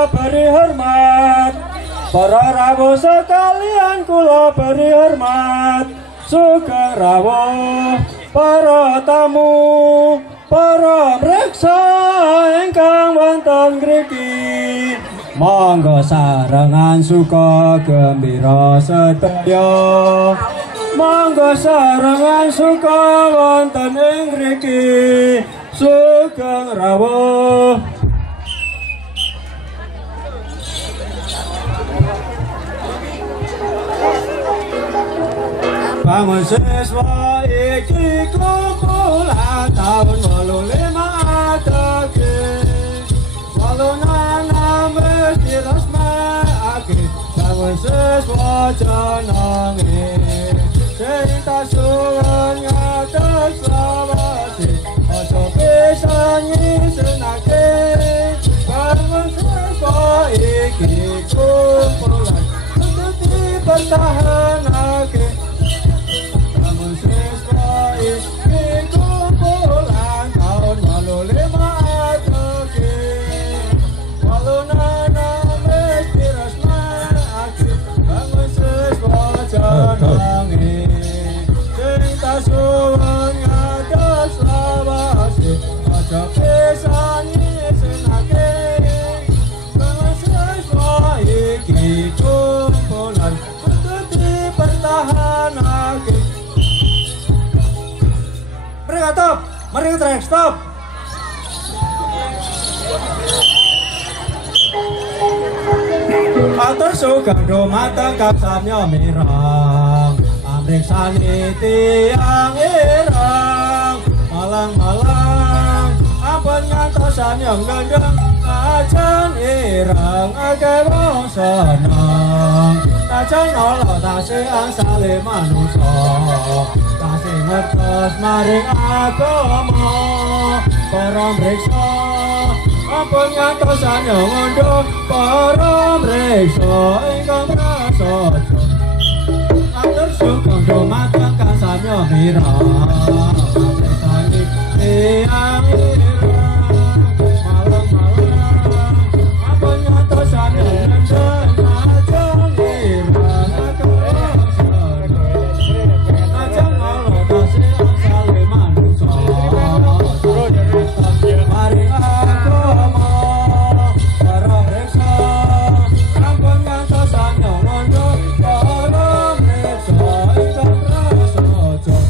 kula beri hormat. Para rawuh sekalian kula beri hormat. Sugeng rawuh para tamu, para mreksa ingkang wonten ngriki. Monggo sarengan suka gembira sedaya. Monggo sarengan suka wonten ing ngriki. Sugeng rawuh. Bangun siswa iki kumpulan tahun 85 adake. Walunana mesti resmekake. Bangun siswa jenenge. Sing tasuwun ngatos lawase. Ojo bisa nyisenake. Bangun siswa iki kumpulan kudu dipertahanake. Stop, mari track, stop. Atur sugeng dumateng kapsamya mirang, amriksani tiyang ireng, malang-malang ampun ngantosan yang gendeng, ajan ireng akeh wong seneng, ajan nolo tasih angsale manungsa. Kasih ngertos maring agama para mreksa ampun ngantosan yang ngundhuh para mreksa ingkang prasaja. Atur sugeng dumateng kapsamya mirang, amriksani tiyang ireng, malang-malang ampun ngantosan yang gendeng, ajan ireng akeh wong seneng, ajan nolo tasih angsale manungsa. Maring agama para mreksa ampun ngantosan yang ngundhuh para mreksa ingkang prasaja.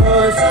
dosa